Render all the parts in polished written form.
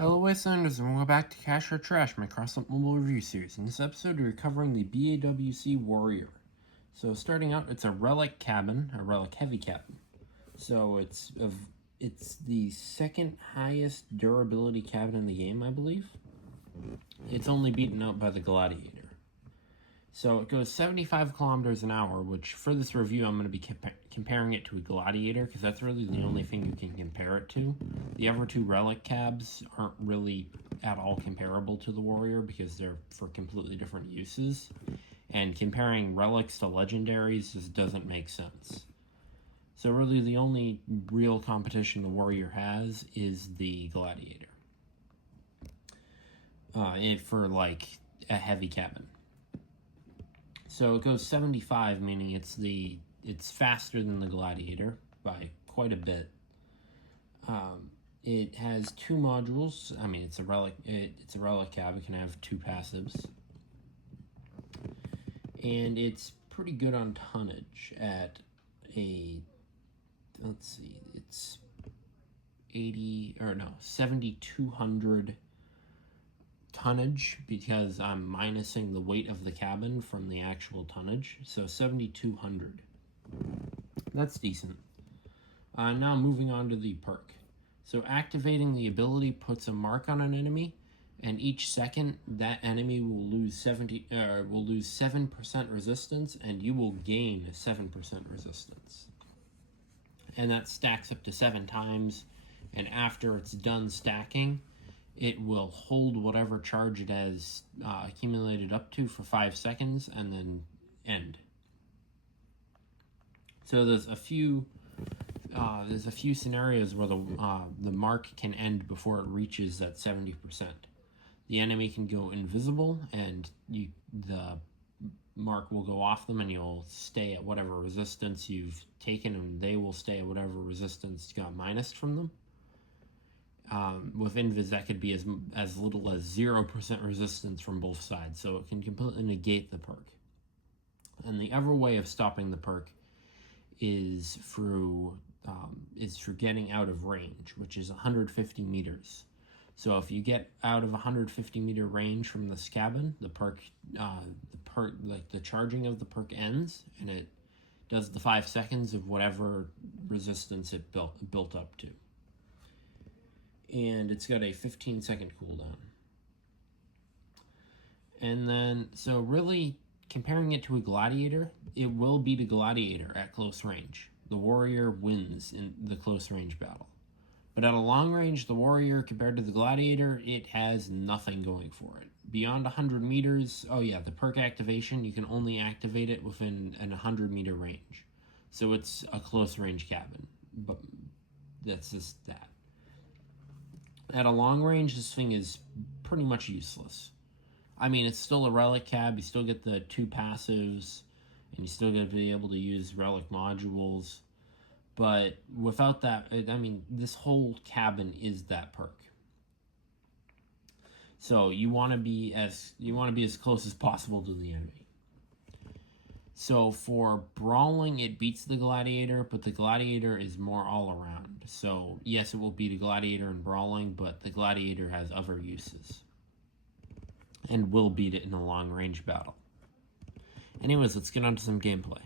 Hello Wastelanders, and welcome back to Cash or Trash, my Crossout mobile review series. In this episode, we're covering the BAWC Warrior. So starting out, it's a relic cabin, a relic heavy cabin. So it's the second highest durability cabin in the game, I believe. It's only beaten out by the Gladiator. So it goes 75 kilometers an hour, which for this review I'm going to be comparing it to a Gladiator, because that's really the only thing you can compare it to. The other two relic cabs aren't really at all comparable to the Warrior because they're for completely different uses. And comparing relics to legendaries just doesn't make sense. So really the only real competition the Warrior has is the Gladiator. For like a heavy cabin. So it goes 75, meaning it's faster than the Gladiator by quite a bit. It has two modules. I mean, it's a relic cab. It can have two passives, and it's pretty good on tonnage at it's 7,200 tonnage, because I'm minusing the weight of the cabin from the actual tonnage, so 7,200. That's decent. Now moving on to the perk. So activating the ability puts a mark on an enemy, and each second that enemy will lose 7% resistance, and you will gain 7% resistance. And that stacks up to 7 times, and after it's done stacking, it will hold whatever charge it has accumulated up to for 5 seconds and then end. So there's a few scenarios where the mark can end before it reaches that 70%. The enemy can go invisible, and the mark will go off them, and you'll stay at whatever resistance you've taken, and they will stay at whatever resistance got minused from them. With Invis, that could be as little as 0% resistance from both sides, so it can completely negate the perk. And the other way of stopping the perk is through getting out of range, which is 150 meters. So if you get out of 150 meter range from this cabin, the charging of the perk ends, and it does the 5 seconds of whatever resistance it built up to. And it's got a 15-second cooldown. And then, so really, comparing it to a Gladiator, it will beat a Gladiator at close range. The Warrior wins in the close range battle. But at a long range, the Warrior, compared to the Gladiator, it has nothing going for it. Beyond 100 meters, oh yeah, the perk activation, you can only activate it within an 100-meter range. So it's a close range cabin, but that's just that. At a long range, this thing is pretty much useless. I mean, it's still a relic cab. You still get the 2 passives, and you still get to be able to use relic modules. But without that, this whole cabin is that perk. So you want to be as close as possible to the enemy. So for brawling, it beats the Gladiator, but the Gladiator is more all around. So yes, it will beat a Gladiator in brawling, but the Gladiator has other uses and will beat it in a long range battle. Anyways, let's get on to some gameplay.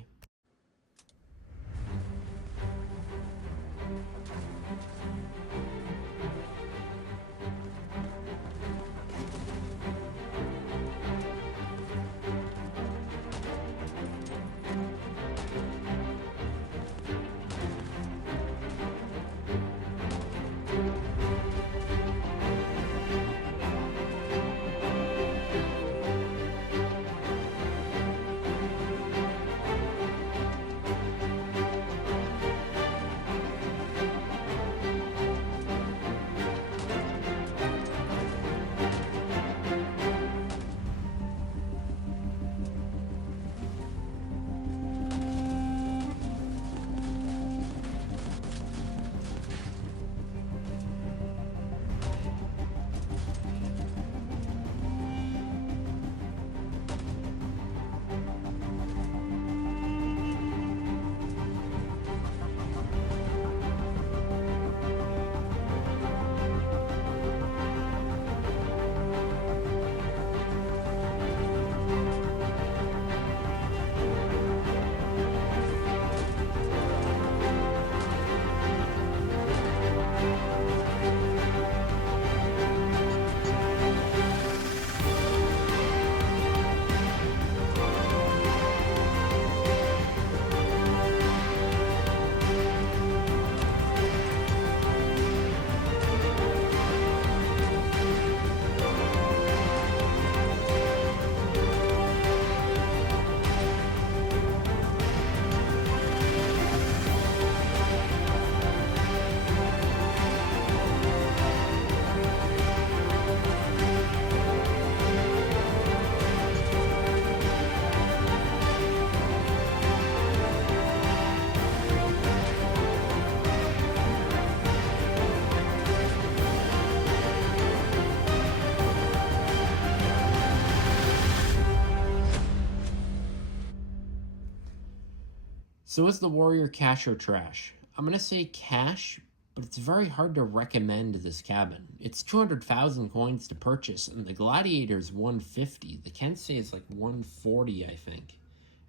So is the warrior cash or trash? I'm going to say cash, but it's very hard to recommend this cabin. It's 200,000 coins to purchase, and the gladiator's 150. The Kensei is like 140, I think.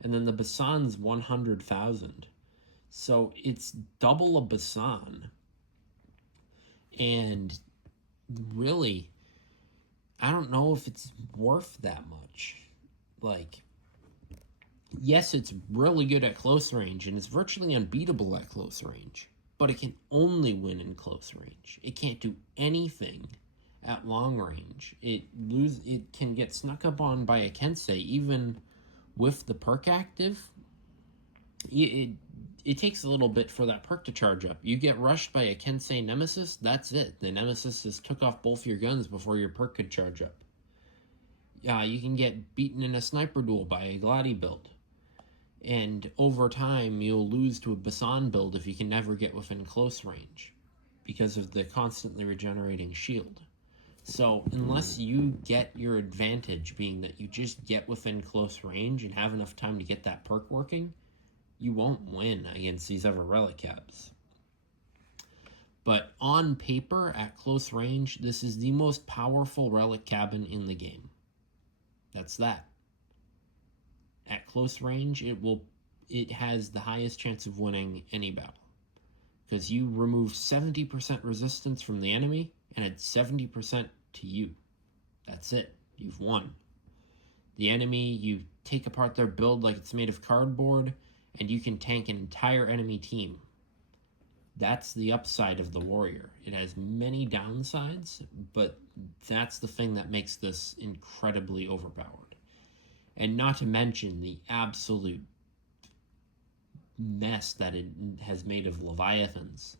And then the Basan's 100,000. So it's double a Basan. And really, I don't know if it's worth that much. Like, yes, it's really good at close range, and it's virtually unbeatable at close range, but it can only win in close range. It can't do anything at long range. It can get snuck up on by a Kensei, even with the perk active. It takes a little bit for that perk to charge up. You get rushed by a Kensei Nemesis, that's it. The Nemesis just took off both your guns before your perk could charge up. You can get beaten in a sniper duel by a Gladi build. And over time, you'll lose to a Basan build if you can never get within close range because of the constantly regenerating shield. So unless you get your advantage being that you just get within close range and have enough time to get that perk working, you won't win against these other relic cabs. But on paper, at close range, this is the most powerful relic cabin in the game. That's that. At close range, it has the highest chance of winning any battle. Because you remove 70% resistance from the enemy, and it's 70% to you. That's it. You've won. The enemy, you take apart their build like it's made of cardboard, and you can tank an entire enemy team. That's the upside of the warrior. It has many downsides, but that's the thing that makes this incredibly overpowered. And not to mention the absolute mess that it has made of Leviathans.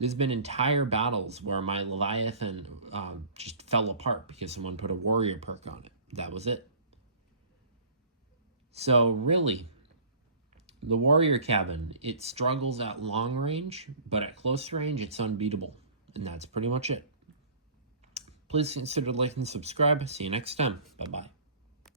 There's been entire battles where my Leviathan just fell apart because someone put a warrior perk on it. That was it. So really, the warrior cabin, it struggles at long range, but at close range, it's unbeatable. And that's pretty much it. Please consider liking and subscribe. See you next time. Bye-bye.